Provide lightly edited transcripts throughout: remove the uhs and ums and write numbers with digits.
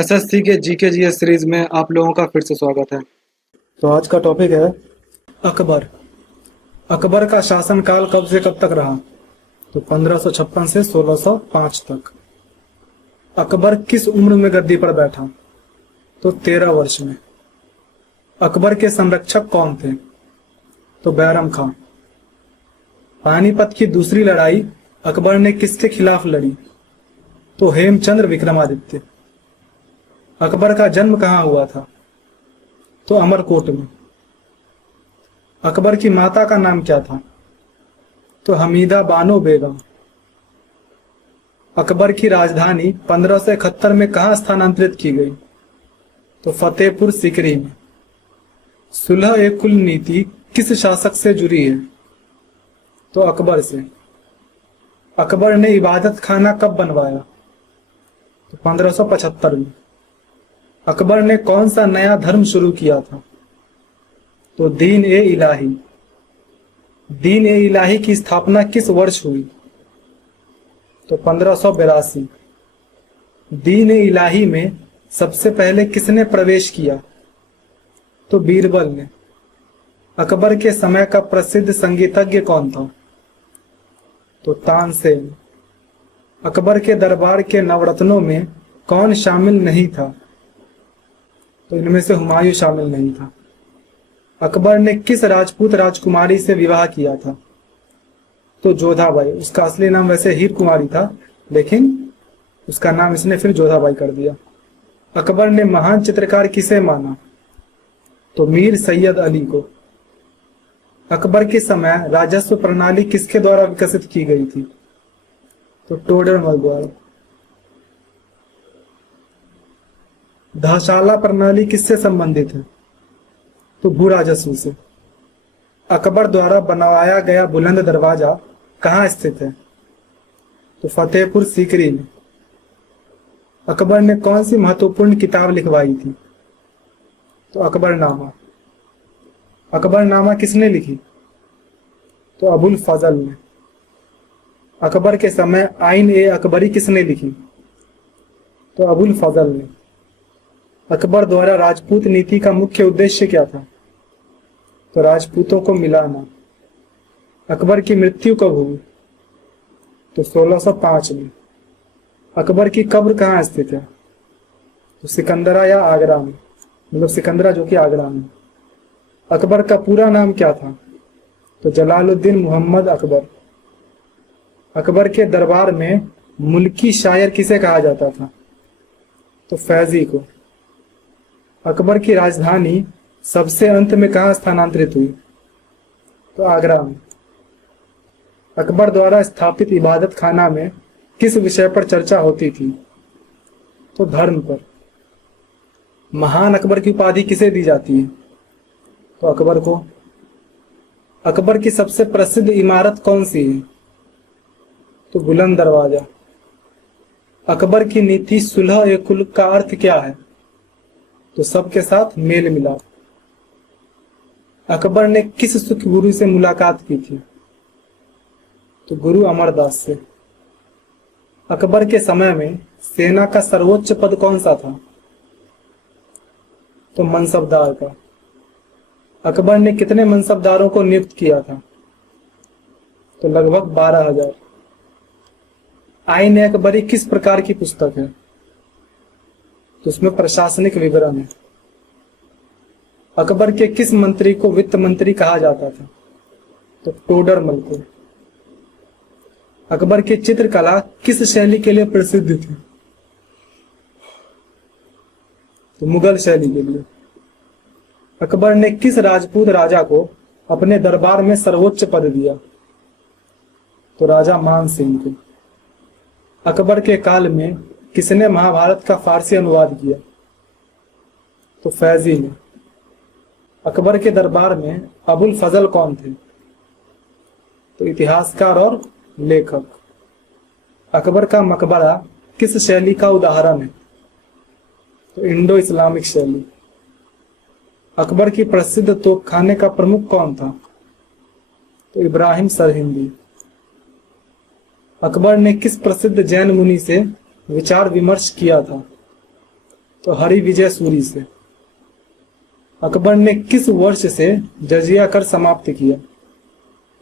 SSC के GK GS series में आप लोगों का फिर से स्वागत है। तो आज का टॉपिक है अकबर। अकबर का शासनकाल कब से कब तक रहा? तो 1556 से 1605 तक। अकबर किस उम्र में गद्दी पर बैठा? तो 13 वर्ष में। अकबर के संरक्षक कौन थे? तो बैरम खां। पानीपत की दूसरी लड़ाई अकबर ने किसके खिलाफ लड़ी? तो हेमचंद्र विक्रमादित्य। अकबर का जन्म कहाँ हुआ था? तो अमरकोट में। अकबर की माता का नाम क्या था? तो हमीदा बानो बेगम। अकबर की राजधानी 1571 में कहाँ स्थानांतरित की गई? तो फतेहपुर सीकरी में। सुलह ए कुल नीति किस शासक से जुड़ी है? तो अकबर से। अकबर ने इबादत खाना कब बनवाया? तो 1575 में। अकबर ने कौन सा नया धर्म शुरू किया था? तो दीन ए इलाही। दीन ए इलाही की स्थापना किस वर्ष हुई? तो 1582। दीन ए इलाही में सबसे पहले किसने प्रवेश किया? तो बीरबल ने। अकबर के समय का प्रसिद्ध संगीतज्ञ कौन था? तो तानसेन। अकबर के दरबार के नवरत्नों में कौन शामिल नहीं था? तो इनमें से हुमायूं शामिल नहीं था। अकबर ने किस राजपूत राजकुमारी से विवाह किया था? तो जोधाबाई। उसका असली नाम वैसे हीर कुमारी था, लेकिन उसका नाम इसने फिर जोधाबाई कर दिया। अकबर ने महान चित्रकार किसे माना? तो मीर सैयद अली को। अकबर के समय राजस्व प्रणाली किसके द्वारा विकसित की गई थी? तो टोडरमल द्वारा। धाशाला प्रणाली किससे संबंधित है? तो भू राजस्व से। अकबर द्वारा बनवाया गया बुलंद दरवाजा कहाँ स्थित है? तो फतेहपुर सीकरी में। अकबर ने कौन सी महत्वपूर्ण किताब लिखवाई थी? तो अकबरनामा। अकबरनामा किसने लिखी? तो अबुल फजल ने। अकबर के समय आइन ए अकबरी किसने लिखी? तो अबुल फजल ने। अकबर द्वारा राजपूत नीति का मुख्य उद्देश्य क्या था? तो राजपूतों को मिलाना। अकबर की मृत्यु कब हुई? तो 1605 में। अकबर की कब्र कहाँ स्थित है? तो सिकंदरा या आगरा में, मतलब सिकंदरा जो कि आगरा में। अकबर का पूरा नाम क्या था? तो जलालुद्दीन मोहम्मद अकबर। अकबर के दरबार में मुल्की शायर किसे कहा जाता था? तो फैजी को। अकबर की राजधानी सबसे अंत में कहाँ स्थानांतरित हुई? तो आगरा में। अकबर द्वारा स्थापित इबादत खाना में किस विषय पर चर्चा होती थी? तो धर्म पर। महान अकबर की उपाधि किसे दी जाती है? तो अकबर को। अकबर की सबसे प्रसिद्ध इमारत कौन सी है? तो बुलंद दरवाजा। अकबर की नीति सुलह ए कुल का अर्थ क्या है? तो सबके साथ मेल मिलाप। अकबर ने किस सिख गुरु से मुलाकात की थी? तो गुरु अमरदास से। अकबर के समय में सेना का सर्वोच्च पद कौन सा था? तो मनसबदार का। अकबर ने कितने मनसबदारों को नियुक्त किया था? तो लगभग 12,000। आईन ए अकबरी किस प्रकार की पुस्तक है? तो उसमें प्रशासनिक विवरण है। अकबर के किस मंत्री को वित्त मंत्री कहा जाता था? तो टोडरमल को। अकबर की चित्रकला किस शैली के लिए प्रसिद्ध थी? तो मुगल शैली के लिए। अकबर ने किस राजपूत राजा को अपने दरबार में सर्वोच्च पद दिया? तो राजा मान सिंह को। अकबर के काल में किसने महाभारत का फारसी अनुवाद किया? तो फैजी ने। अकबर के दरबार में अबुल फजल कौन थे? तो इतिहासकार और लेखक। अकबर का मकबरा किस शैली का उदाहरण है? तो इंडो इस्लामिक शैली। अकबर की प्रसिद्ध तोपखाने का प्रमुख कौन था? तो इब्राहिम सरहिंदी। अकबर ने किस प्रसिद्ध जैन मुनि से विचार विमर्श किया था? तो हरि विजय सूरी से। अकबर ने किस वर्ष से जजिया कर समाप्त किया?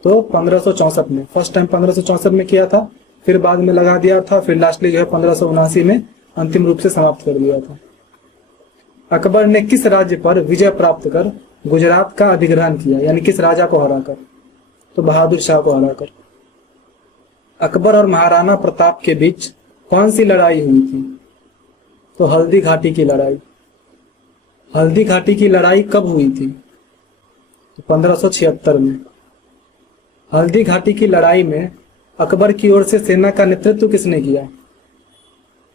तो 1564 में। फर्स्ट टाइम 1564 में किया था, फिर बाद में लगा दिया था, फिर लास्टली जो है 1579 में अंतिम रूप से समाप्त कर दिया था। अकबर ने किस राज्य पर विजय प्राप्त कर गुजरात का अधिग्रहण किया, यानी किस राजा को हराकर? तो बहादुर शाह को हराकर। अकबर और महाराणा प्रताप के बीच कौन सी लड़ाई हुई थी? तो हल्दी घाटी की लड़ाई। हल्दी घाटी की लड़ाई कब हुई थी? तो 1576 में। हल्दी घाटी की लड़ाई में अकबर की ओर से सेना का नेतृत्व किसने किया?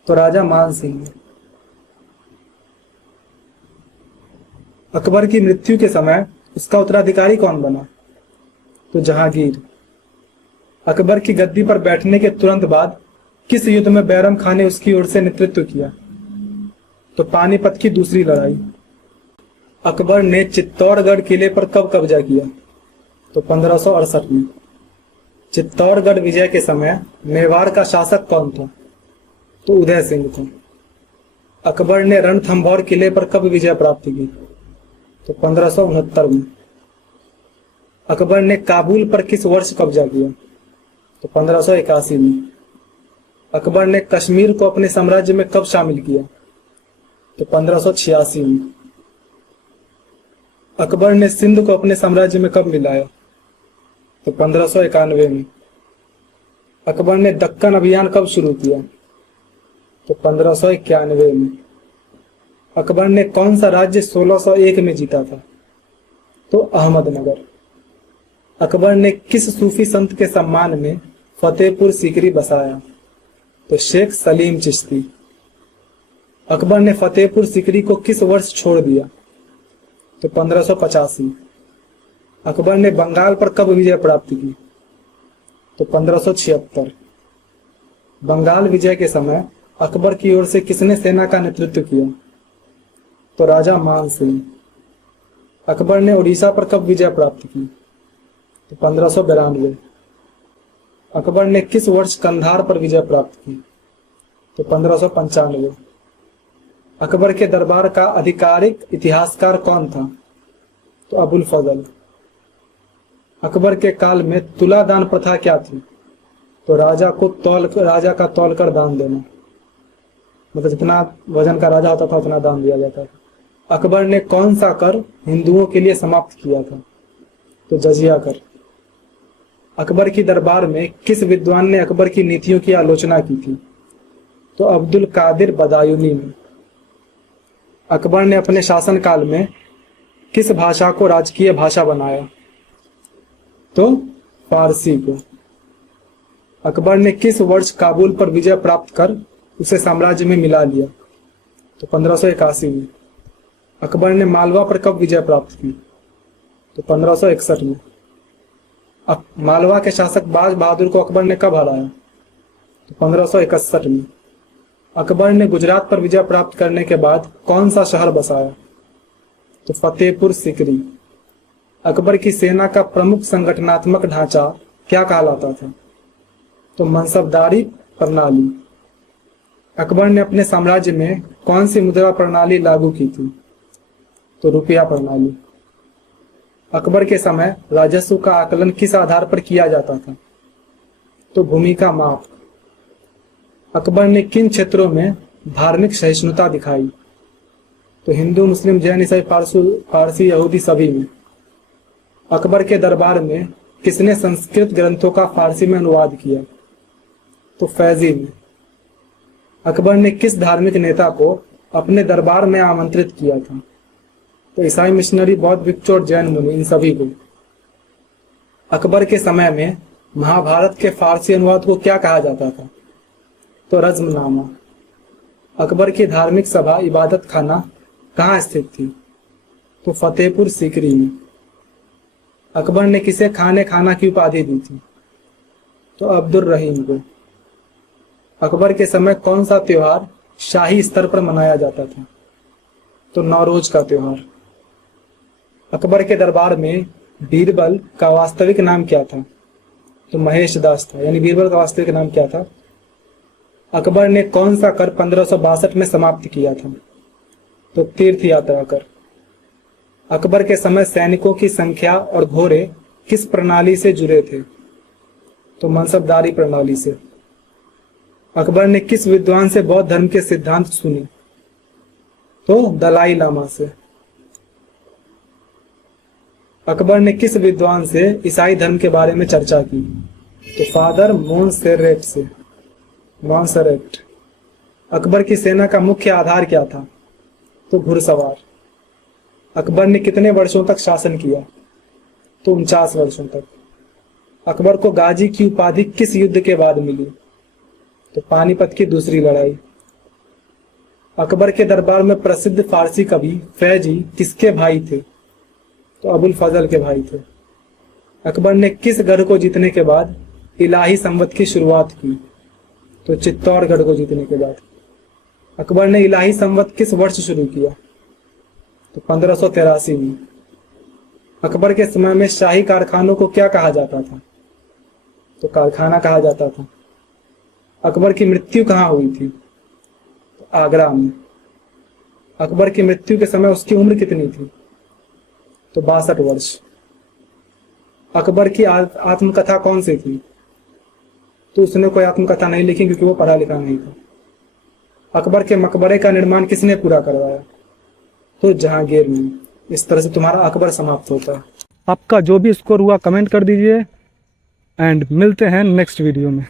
तो राजा मान सिंह ने। अकबर की मृत्यु के समय उसका उत्तराधिकारी कौन बना? तो जहांगीर। अकबर की गद्दी पर बैठने के तुरंत बाद किस युद्ध में बैरम खान ने उसकी ओर से नेतृत्व किया? तो पानीपत की दूसरी लड़ाई। अकबर ने चित्तौड़गढ़ किले पर कब कब्जा किया? तो 1568 में। चित्तौड़गढ़ विजय के समय मेवाड़ का शासक कौन था? तो उदय सिंह था। अकबर ने रणथंभौर किले पर कब विजय प्राप्त की? तो 1569 में। अकबर ने काबुल पर किस वर्ष कब्जा किया? तो 1581 में। अकबर ने कश्मीर को अपने साम्राज्य में कब शामिल किया? तो 1586 में। अकबर ने सिंध को अपने साम्राज्य में कब मिलाया? तो 1591 में। अकबर ने दक्कन अभियान कब शुरू किया? तो 1591 में। अकबर ने कौन सा राज्य 1601 में जीता था? तो अहमदनगर। अकबर ने किस सूफी संत के सम्मान में फतेहपुर सीकरी बसाया? तो शेख सलीम चिश्ती। अकबर ने फतेहपुर सीकरी को किस वर्ष छोड़ दिया? तो 1585। अकबर ने बंगाल पर कब विजय प्राप्त की? तो 1576। बंगाल विजय के समय अकबर की ओर से किसने सेना का नेतृत्व किया? तो राजा मान सिंह। अकबर ने उड़ीसा पर कब विजय प्राप्त की? तो 1592। अकबर ने किस वर्ष कंधार पर विजय प्राप्त की? तो 1595। अकबर के दरबार का आधिकारिक इतिहासकार कौन था? तो अबुल फजल। अकबर के काल में तुलादान प्रथा क्या थी? तो राजा का तौल कर दान देना, मतलब जितना वजन का राजा होता था उतना दान दिया जाता था। अकबर ने कौन सा कर हिंदुओं के लिए समाप्त किया था? तो जजिया कर। अकबर की दरबार में किस विद्वान ने अकबर की नीतियों की आलोचना की थी? तो अब्दुल कादिर बदायूनी ने। अकबर ने अपने शासनकाल में किस भाषा को राजकीय भाषा बनाया? तो फारसी को। अकबर ने किस वर्ष काबुल पर विजय प्राप्त कर उसे साम्राज्य में मिला लिया? तो 1581 में। अकबर ने मालवा पर कब विजय प्राप्त की? तो 1561 में। मालवा के शासक बाज बहादुर को अकबर ने कब हराया? तो 1561 में। अकबर ने गुजरात पर विजय प्राप्त करने के बाद कौन सा शहर बसाया? तो फतेहपुर सीकरी। अकबर की सेना का प्रमुख संगठनात्मक ढांचा क्या कहलाता था? तो मनसबदारी प्रणाली। अकबर ने अपने साम्राज्य में कौन सी मुद्रा प्रणाली लागू की थी? तो रुपया प्रणाली। अकबर के समय राजस्व का आकलन किस आधार पर किया जाता था? तो भूमि का माप। अकबर ने किन क्षेत्रों में धार्मिक सहिष्णुता दिखाई? तो हिंदू, मुस्लिम, जैन, ईसाई, पारसी, यहूदी सभी में। अकबर के दरबार में किसने संस्कृत ग्रंथों का फारसी में अनुवाद किया? तो फैजी ने। अकबर ने किस धार्मिक नेता को अपने दरबार में आमंत्रित किया था? तो ईसाई मिशनरी, बौद्ध भिक्षु और जैन मुनि, इन सभी को। अकबर के समय में महाभारत के फारसी अनुवाद को क्या कहा जाता था? तो रज़्मनामा। अकबर की धार्मिक सभा इबादत खाना कहाँ स्थित थी? तो फतेहपुर सीकरी में। अकबर ने किसे खाने खाना की उपाधि दी थी? तो अब्दुल रहीम को। अकबर के समय कौन सा त्योहार शाही स्तर पर मनाया जाता था? तो नौरोज का त्योहार। अकबर के दरबार में बीरबल का वास्तविक नाम क्या था? तो महेश दास था, यानी बीरबल का वास्तविक नाम क्या था? अकबर ने कौन सा कर 1562 में समाप्त किया था? तो तीर्थ यात्रा कर। अकबर के समय सैनिकों की संख्या और घोड़े किस प्रणाली से जुड़े थे? तो मनसबदारी प्रणाली से। अकबर ने किस विद्वान से बौद्ध धर्म के सिद्धांत सुने? तो दलाई लामा से। अकबर ने किस विद्वान से ईसाई धर्म के बारे में चर्चा की? तो फादर मोंसेरेट से। मॉन्सेरेट। अकबर की सेना का मुख्य आधार क्या था? तो घुड़सवार। अकबर ने कितने वर्षों तक शासन किया? तो 49 वर्षों तक। अकबर को गाजी की उपाधि किस युद्ध के बाद मिली? तो पानीपत की दूसरी लड़ाई। अकबर के दरबार में प्रसिद्ध फारसी कवि फैजी किसके भाई थे? तो अबुल फजल के भाई थे। अकबर ने किस गढ़ को जीतने के बाद इलाही संवत की शुरुआत की? तो चित्तौड़गढ़ को जीतने के बाद। अकबर ने इलाही संवत किस वर्ष शुरू किया? तो 1583 में। अकबर के समय में शाही कारखानों को क्या कहा जाता था? तो कारखाना कहा जाता था। अकबर की मृत्यु कहाँ हुई थी? तो आगरा में। अकबर की मृत्यु के समय उसकी उम्र कितनी थी? तो 62 वर्ष। अकबर की आत्मकथा कौन सी थी? तो उसने कोई आत्मकथा नहीं लिखी क्योंकि वो पढ़ा लिखा नहीं था। अकबर के मकबरे का निर्माण किसने पूरा करवाया? तो जहांगीर ने। इस तरह से तुम्हारा अकबर समाप्त होता है। आपका जो भी स्कोर हुआ कमेंट कर दीजिए एंड मिलते हैं नेक्स्ट वीडियो में।